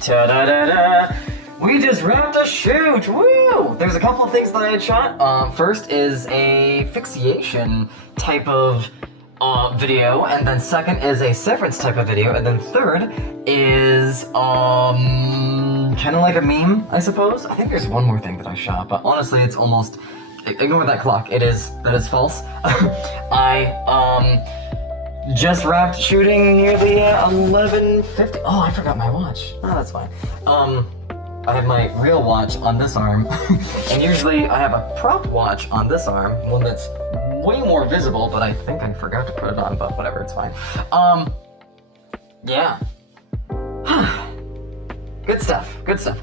Ta-da-da-da! We just wrapped a shoot! Woo! There's a couple of things that I had shot. First is a fixation type of video, and then second is a severance type of video, and then third is kind of like a meme, I suppose. I think there's one more thing that I shot, but honestly, it's almost ignore that clock. That is false. I just wrapped shooting nearly 11:50. Oh, I forgot my watch. Oh, that's fine. I have my real watch on this arm, and usually I have a prop watch on this arm, one that's way more visible, but I think I forgot to put it on, but whatever, it's fine. Yeah. Good stuff, good stuff.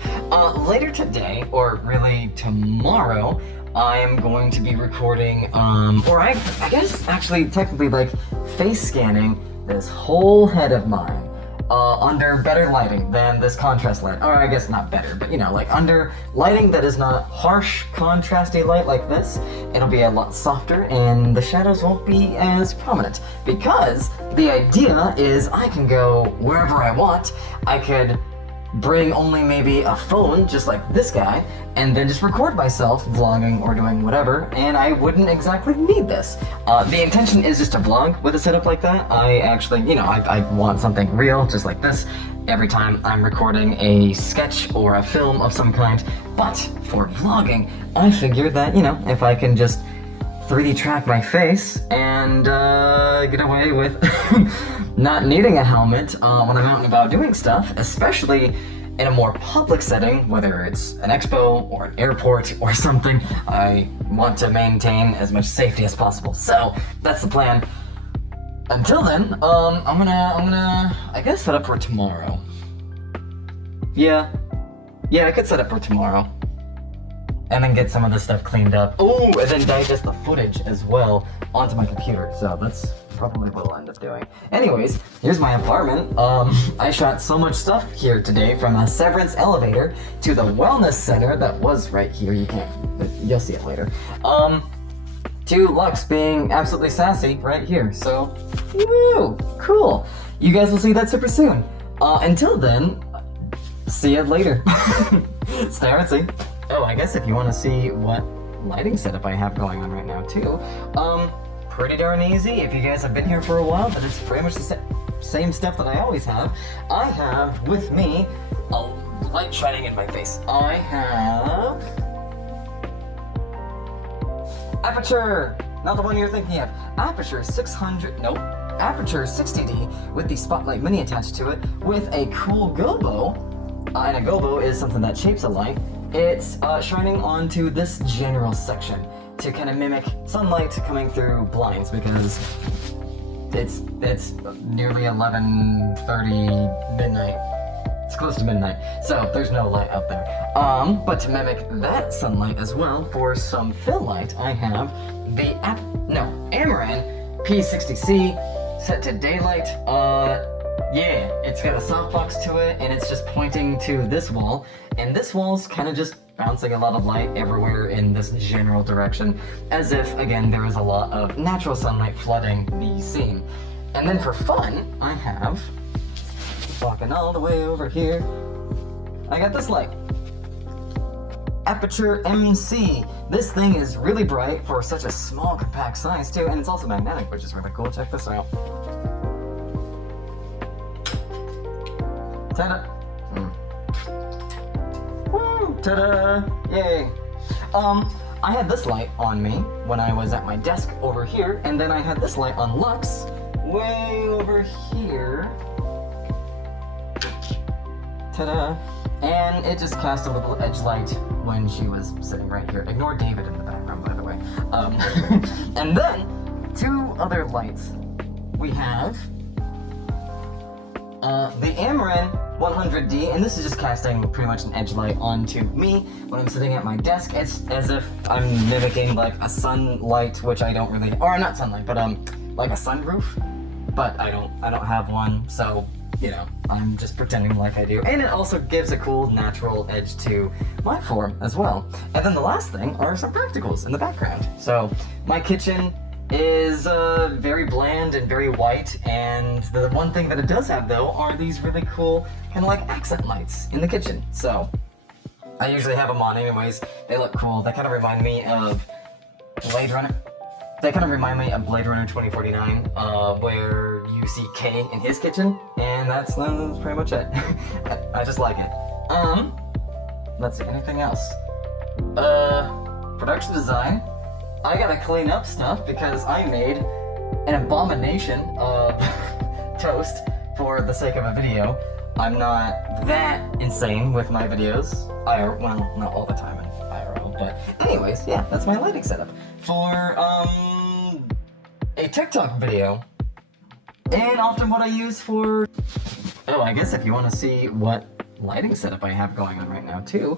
Later today, or really tomorrow, I am going to be recording, or I guess actually technically like face scanning this whole head of mine. Under better lighting than this contrast light. Or I guess not better, but you know, like under lighting that is not harsh, contrasty light like this, it'll be a lot softer and the shadows won't be as prominent. Because the idea is I can go wherever I want. I could bring only maybe a phone, just like this guy, and then just record myself vlogging or doing whatever, and I wouldn't exactly need this. The intention is just to vlog with a setup like that. I actually, you know, I want something real, just like this, every time I'm recording a sketch or a film of some kind, but for vlogging, I figured that, you know, if I can just 3D track my face and get away with not needing a helmet when I'm out and about doing stuff, especially in a more public setting, whether it's an expo or an airport or something, I want to maintain as much safety as possible. So that's the plan. Until then, I'm gonna I guess set up for tomorrow. Yeah, I could set up for tomorrow. And then get some of this stuff cleaned up. Oh, and then digest the footage as well onto my computer. So that's probably what I'll end up doing. Anyways, here's my apartment. I shot so much stuff here today, from a severance elevator to the wellness center that was right here. You'll see it later. To Lux being absolutely sassy right here. So, woo, cool. You guys will see that super soon. Until then, see you later. Stay artsy. Oh, I guess if you want to see what lighting setup I have going on right now too, pretty darn easy. If you guys have been here for a while, but it's pretty much the same stuff that I always have. I have with me a light shining in my face. I have Aperture, not the one you're thinking of. Aperture 600, nope. Aperture 60D with the Spotlight Mini attached to it with a cool gobo. And a gobo is something that shapes a light. It's shining onto this general section to kind of mimic sunlight coming through blinds, because it's nearly 11:30 midnight. It's close to midnight, so there's no light out there. But to mimic that sunlight as well, for some fill light, I have the Amaran P60C set to daylight. Yeah, it's got a softbox to it, and it's just pointing to this wall, and this wall's kind of just bouncing a lot of light everywhere in this general direction, as if, again, there is a lot of natural sunlight flooding the scene. And then for fun, I have, walking all the way over here, I got this light. Aperture MC. This thing is really bright for such a small, compact size too, and it's also magnetic, which is really cool. Check this out. Ta-da! Woo! Ta-da! Yay! I had this light on me when I was at my desk over here, and then I had this light on Lux way over here. Ta-da! And it just cast a little edge light when she was sitting right here. Ignore David in the background, by the way. And then, two other lights. We have the Amaran 100D, and this is just casting pretty much an edge light onto me when I'm sitting at my desk. It's as if I'm mimicking like a sunlight, which I don't really, or not sunlight, but like a sunroof. But I don't have one, so you know, I'm just pretending like I do. And it also gives a cool natural edge to my form as well. And then the last thing are some practicals in the background. So my kitchen is very bland and very white, and the one thing that it does have though are these really cool kind of like accent lights in the kitchen. So I usually have them on anyways. They look cool. They kind of remind me of Blade Runner. They kind of remind me of Blade Runner 2049, where you see Kay in his kitchen, and that's pretty much it. I just like it. Let's see, anything else? Production design. I gotta clean up stuff because I made an abomination of toast for the sake of a video. I'm not that insane with my videos. Well, not all the time in IRL, but anyways, yeah, that's my lighting setup for a TikTok video. And often what I use for... Oh, I guess if you want to see what lighting setup I have going on right now too,